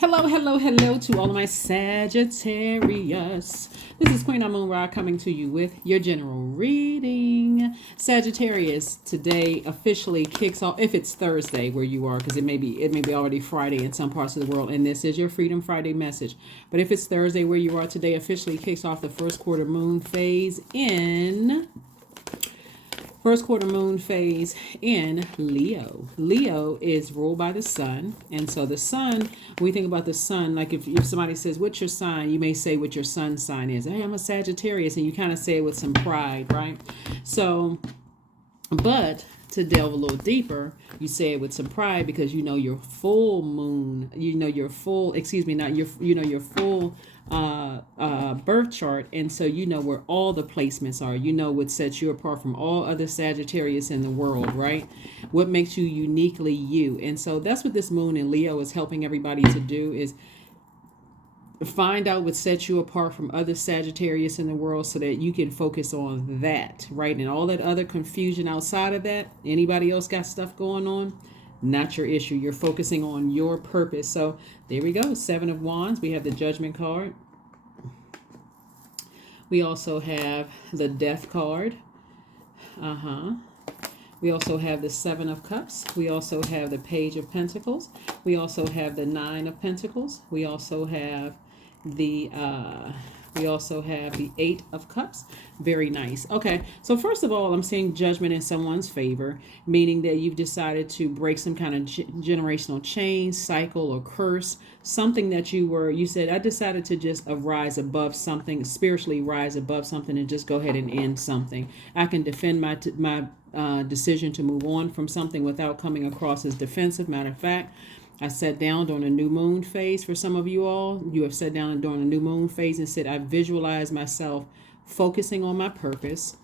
Hello, hello, hello to all of my Sagittarius. This is Queen Moon Ra coming to you with your general reading. Sagittarius, today officially kicks off, if it's Thursday where you are, because it may be already Friday in some parts of the world, and this is your Freedom Friday message. But if it's Thursday where you are, today officially kicks off the first quarter moon phase in Leo. Leo is ruled by the sun. And so the sun, when we think about the sun, like if somebody says, what's your sign? You may say what your sun sign is. Hey, I'm a Sagittarius. And you kind of say it with some pride, right? So, but to delve a little deeper, you say it with some pride because you know your full moon, your full birth chart, and so you know where all the placements are. You know what sets you apart from all other Sagittarius in the world, right? What makes you uniquely you. And so that's what this moon in Leo is helping everybody to do, is find out what sets you apart from other Sagittarius in the world so that you can focus on that, right? And all that other confusion outside of that, anybody else got stuff going on, not your issue. You're focusing on your purpose. So there we go. 7 of Wands. We have the Judgment card. We also have the Death card. We also have the 7 of Cups. We also have the Page of Pentacles. We also have the 9 of Pentacles. We also have the 8 of Cups. Very nice. Okay, so first of all, I'm seeing Judgment in someone's favor, meaning that you've decided to break some kind of generational chain, cycle, or curse. Something that you said, I decided to just rise above something, spiritually rise above something, and just go ahead and end something. I can defend my decision to move on from something without coming across as defensive. Matter of fact, I sat down during a new moon phase. For some of you all, you have sat down during a new moon phase and said, I visualize myself focusing on my purpose,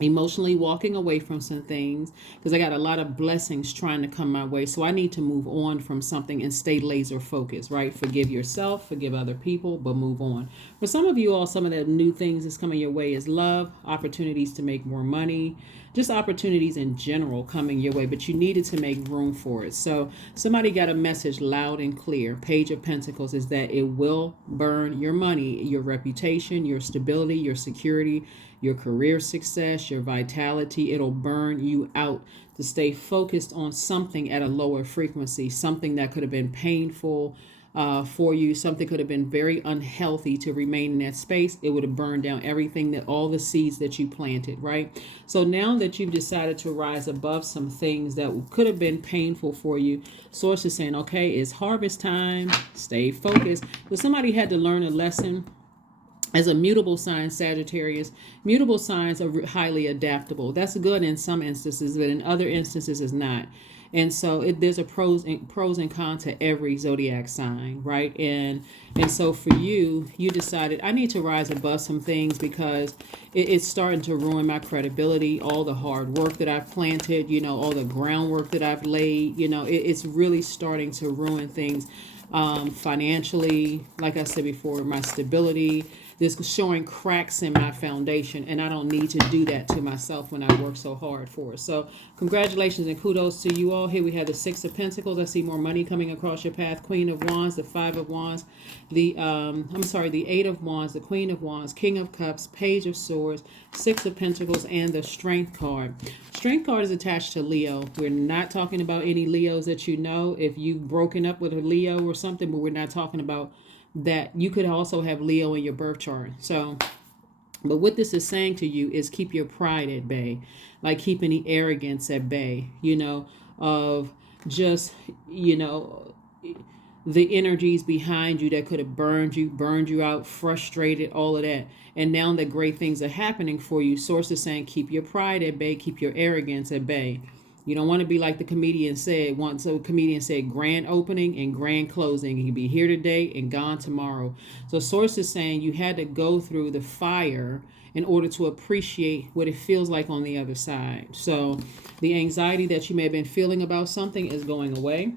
emotionally walking away from some things, because I got a lot of blessings trying to come my way. So I need to move on from something and stay laser focused, right? Forgive yourself, forgive other people, but move on. For some of you all, some of the new things that's coming your way is love, opportunities to make more money, just opportunities in general coming your way, but you needed to make room for it. So somebody got a message loud and clear. Page of Pentacles is that it will burn your money, your reputation, your stability, your security, your career success, your vitality. It'll burn you out to stay focused on something at a lower frequency, something that could have been painful for you, something could have been very unhealthy to remain in that space. It would have burned down everything, that all the seeds that you planted, right? So now that you've decided to rise above some things that could have been painful for you, Source is saying, okay, it's harvest time, stay focused. But somebody had to learn a lesson. As a mutable sign, Sagittarius, mutable signs are highly adaptable. That's good in some instances, but in other instances is not. And so there's a pros and cons to every zodiac sign, right? And so for you decided, I need to rise above some things because it's starting to ruin my credibility. All the hard work that I've planted, all the groundwork that I've laid, it's really starting to ruin things financially. Like I said before, my stability. This showing cracks in my foundation, and I don't need to do that to myself when I work so hard for it. So congratulations and kudos to you all. Here we have the 6 of Pentacles. I see more money coming across your path. Queen of Wands, the 5 of Wands, the 8 of Wands, the Queen of Wands, King of Cups, Page of Swords, 6 of Pentacles, and the Strength card. Strength card is attached to Leo. We're not talking about any Leos that you know. If you've broken up with a Leo or something, but we're not talking about that. You could also have Leo in your birth chart. So, but what this is saying to you is keep your pride at bay, like keep any arrogance at bay, of just, the energies behind you that could have burned you out, frustrated, all of that. And now that great things are happening for you, Source is saying keep your pride at bay, keep your arrogance at bay. You don't want to be like the comedian said once. A comedian said grand opening and grand closing. You can be here today and gone tomorrow. So Source is saying you had to go through the fire in order to appreciate what it feels like on the other side. So the anxiety that you may have been feeling about something is going away.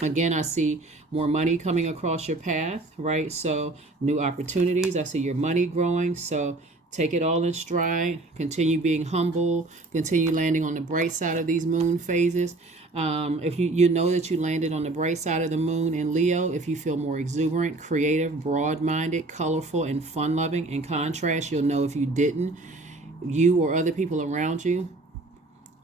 Again, I see more money coming across your path, right? So new opportunities. I see your money growing. So Take it all in stride. Continue being humble. Continue landing on the bright side of these moon phases. If you know that you landed on the bright side of the moon in Leo, if you feel more exuberant, creative, broad-minded, colorful, and fun-loving. In contrast, you'll know if you didn't. You or other people around you,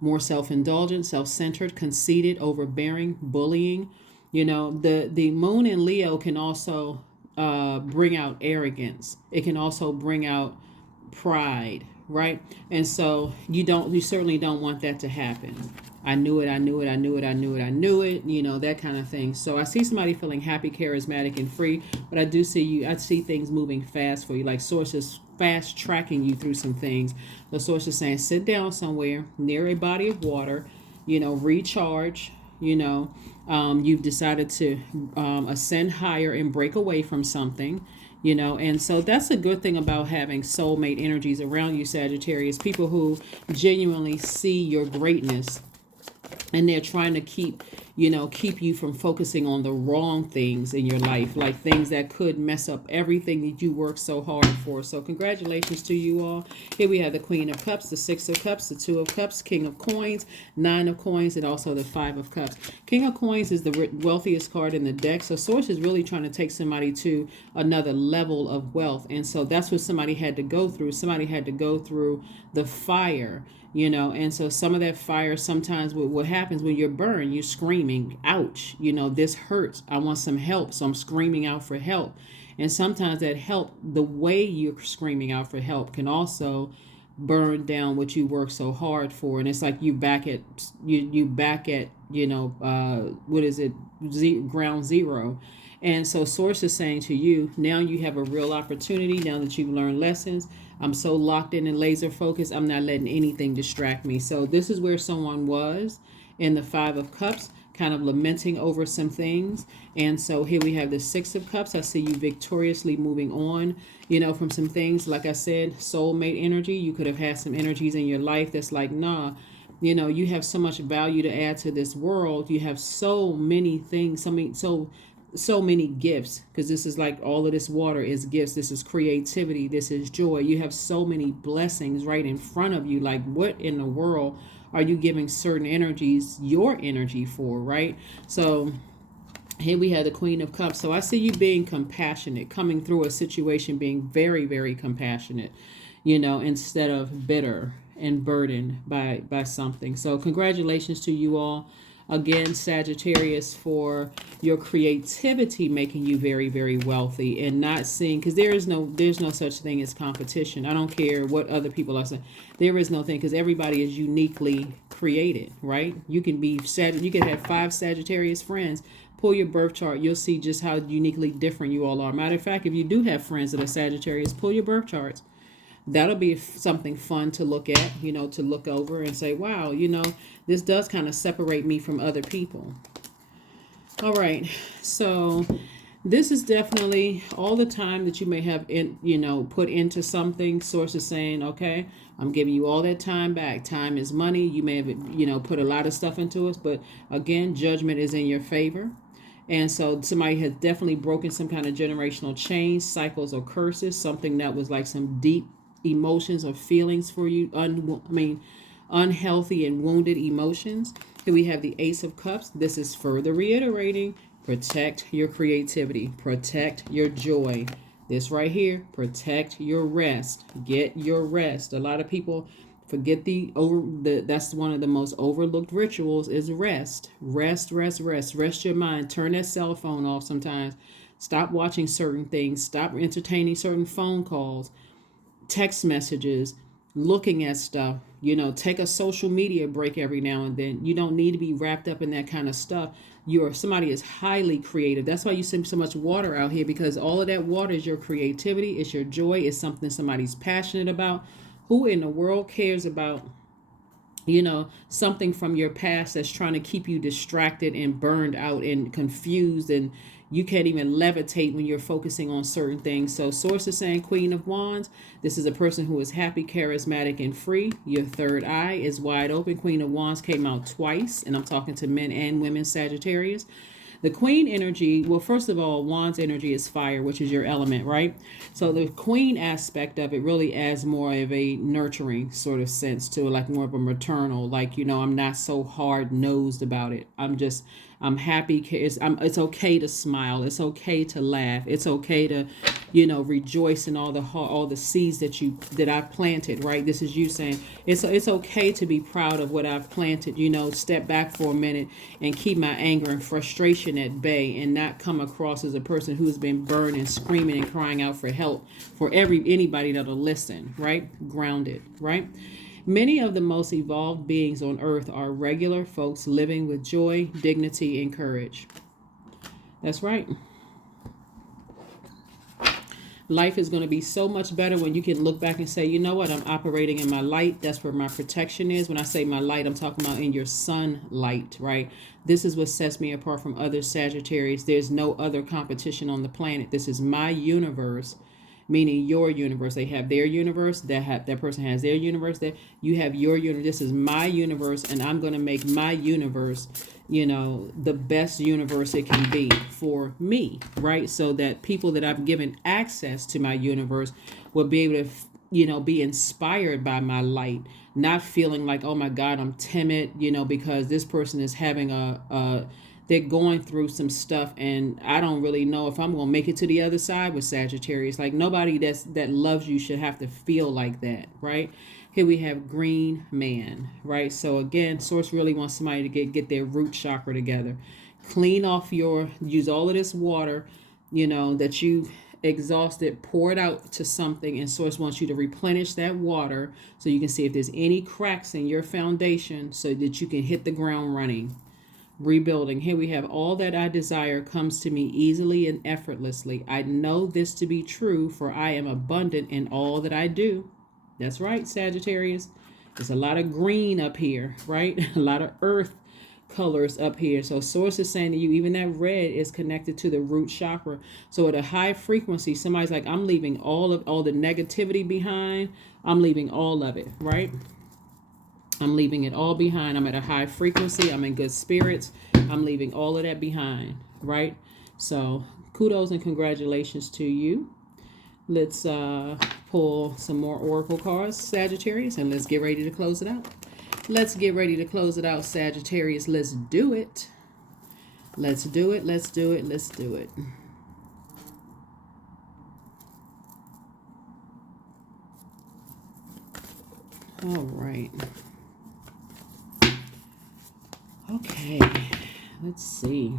more self-indulgent, self-centered, conceited, overbearing, bullying. The moon in Leo can also bring out arrogance. It can also bring out pride, right? And so you certainly don't want that to happen. I knew it, I knew it, I knew it, I knew it, I knew it, that kind of thing. So I see somebody feeling happy, charismatic, and free, but I see things moving fast for you, like sources fast tracking you through some things. The source is saying, sit down somewhere near a body of water, recharge, you've decided to ascend higher and break away from something. And so that's a good thing about having soulmate energies around you, Sagittarius, people who genuinely see your greatness, and they're trying to keep you from focusing on the wrong things in your life, like things that could mess up everything that you work so hard for. So congratulations to you all. Here we have the Queen of Cups, the Six of Cups, the Two of Cups, King of Coins, Nine of Coins, and also the Five of Cups. King of Coins is the wealthiest card in the deck. So Source is really trying to take somebody to another level of wealth. And so that's what somebody had to go through. Somebody had to go through the fire. And so some of that fire, sometimes what happens when you're burned, you're screaming, ouch, this hurts. I want some help. So I'm screaming out for help. And sometimes that help, the way you're screaming out for help, can also burn down what you work so hard for. And it's like you back at what is it? Ground zero. And so Source is saying to you, now you have a real opportunity. Now that you've learned lessons, I'm so locked in and laser focused, I'm not letting anything distract me. So this is where someone was in the Five of Cups, kind of lamenting over some things. And so here we have the Six of Cups. I see you victoriously moving on, from some things. Like I said, soulmate energy. You could have had some energies in your life that's like, nah, you have so much value to add to this world. You have so many things, so many gifts, because this is like all of this water is gifts. This is creativity. This is joy. You have so many blessings right in front of you. Like, what in the world are you giving certain energies your energy for, right? So here we have the Queen of Cups. So I see you being compassionate, coming through a situation, being very, very compassionate, instead of bitter and burdened by something. So congratulations to you all. Again, Sagittarius, for your creativity making you very, very wealthy, and not seeing, because there's no such thing as competition. I don't care what other people are saying. There is no thing, because everybody is uniquely created, right? You can have 5 Sagittarius friends. Pull your birth chart. You'll see just how uniquely different you all are. Matter of fact, if you do have friends that are Sagittarius, pull your birth charts. That'll be something fun to look at, to look over and say, wow, this does kind of separate me from other people. All right. So this is definitely all the time that you may have put into something. Source is saying, okay, I'm giving you all that time back. Time is money. You may have, put a lot of stuff into us, but again, judgment is in your favor. And so somebody has definitely broken some kind of generational chains, cycles, or curses, something that was like some deep emotions or feelings for you, unhealthy and wounded emotions. Here we have the Ace of Cups. This is further reiterating, protect your creativity, protect your joy. This right here, protect your rest, get your rest. A lot of people forget that's one of the most overlooked rituals is rest. Rest your mind. Turn that cell phone off sometimes. Stop watching certain things. Stop entertaining certain phone calls, text messages, looking at stuff. Take a social media break every now and then. You don't need to be wrapped up in that kind of stuff. Somebody is highly creative. That's why you see so much water out here, because all of that water is your creativity, it's your joy, it's something somebody's passionate about. Who in the world cares about something from your past that's trying to keep you distracted and burned out and confused, and you can't even levitate when you're focusing on certain things? So Source is saying, Queen of Wands, this is a person who is happy, charismatic, and free. Your third eye is wide open. Queen of Wands came out twice, and I'm talking to men and women, Sagittarius. The queen energy, well, first of all, Wands energy is fire, which is your element, right? So the queen aspect of it really adds more of a nurturing sort of sense to it, like more of a maternal, like, I'm not so hard-nosed about it. I'm happy. It's okay to smile. It's okay to laugh. It's okay to, rejoice in all the seeds that I've planted. Right. This is you saying it's okay to be proud of what I've planted. Step back for a minute and keep my anger and frustration at bay, and not come across as a person who's been burned and screaming and crying out for help for anybody that'll listen. Right. Grounded. Right. Many of the most evolved beings on earth are regular folks living with joy, dignity, and courage. That's right. Life is going to be so much better when you can look back and say, you know what, I'm operating in my light. That's where my protection is. When I say my light, I'm talking about in your sunlight, right? This is what sets me apart from other Sagittarius. There's no other competition on the planet. This is my universe, meaning your universe. They have their universe. That person has their universe. That you have your universe. This is my universe, and I'm going to make my universe, the best universe it can be for me, right? So that people that I've given access to my universe will be able to, be inspired by my light, not feeling like, oh my God, I'm timid, because this person is having they're going through some stuff, and I don't really know if I'm going to make it to the other side with Sagittarius. Like, nobody that loves you should have to feel like that, right? Here we have green man, right? So again, Source really wants somebody to get their root chakra together. Clean off use all of this water, that you exhausted, pour it out to something, and Source wants you to replenish that water so you can see if there's any cracks in your foundation so that you can hit the ground running. Rebuilding. Here we have all that I desire comes to me easily and effortlessly. I know this to be true, for I am abundant in all that I do. That's right, Sagittarius. There's a lot of green up here, right? A lot of earth colors up here. So Source is saying to you, even that red is connected to the root chakra. So at a high frequency, somebody's like, I'm leaving all the negativity behind. I'm leaving all of it, right? I'm leaving it all behind. I'm at a high frequency. I'm in good spirits. I'm leaving all of that behind, right? So kudos and congratulations to you. Let's pull some more oracle cards, Sagittarius, and let's get ready to close it out. Let's get ready to close it out, Sagittarius. Let's do it. Let's do it. Let's do it. Let's do it. All right. Okay, let's see.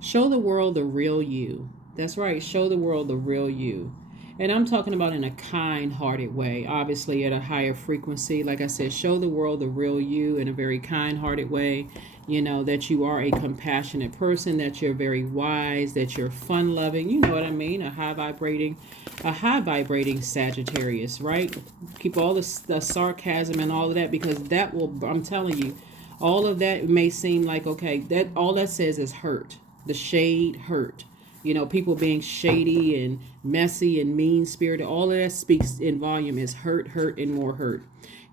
Show the world the real you. That's right. Show the world the real you. And I'm talking about in a kind-hearted way, obviously at a higher frequency. Like I said, show the world the real you in a very kind-hearted way. That you are a compassionate person, that you're very wise, that you're fun-loving. You know what I mean? A high vibrating Sagittarius, right? Keep all the sarcasm and all of that, because that will, I'm telling you, all of that may seem like, okay, that all that says is hurt. The shade hurt. People being shady and messy and mean-spirited, all of that speaks in volume is hurt, and more hurt.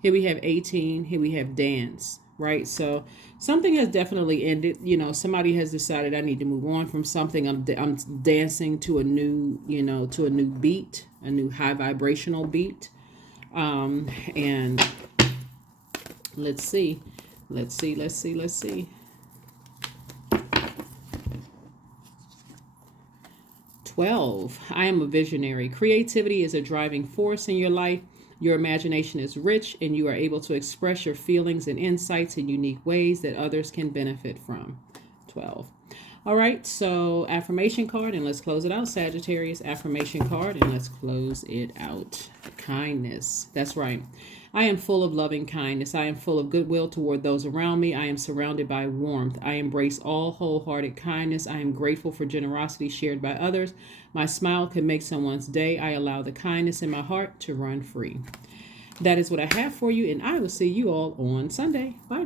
Here we have 18. Here we have dance, right? So something has definitely ended. Somebody has decided I need to move on from something. I'm dancing to a new, to a new beat, a new high vibrational beat. And let's see. 12. I am a visionary. Creativity is a driving force in your life. Your imagination is rich, and you are able to express your feelings and insights in unique ways that others can benefit from. 12. All right, so affirmation card, and let's close it out. Sagittarius affirmation card, and let's close it out. Kindness. That's right. I am full of loving kindness. I am full of goodwill toward those around me. I am surrounded by warmth. I embrace all wholehearted kindness. I am grateful for generosity shared by others. My smile can make someone's day. I allow the kindness in my heart to run free. That is what I have for you, and I will see you all on Sunday. Bye.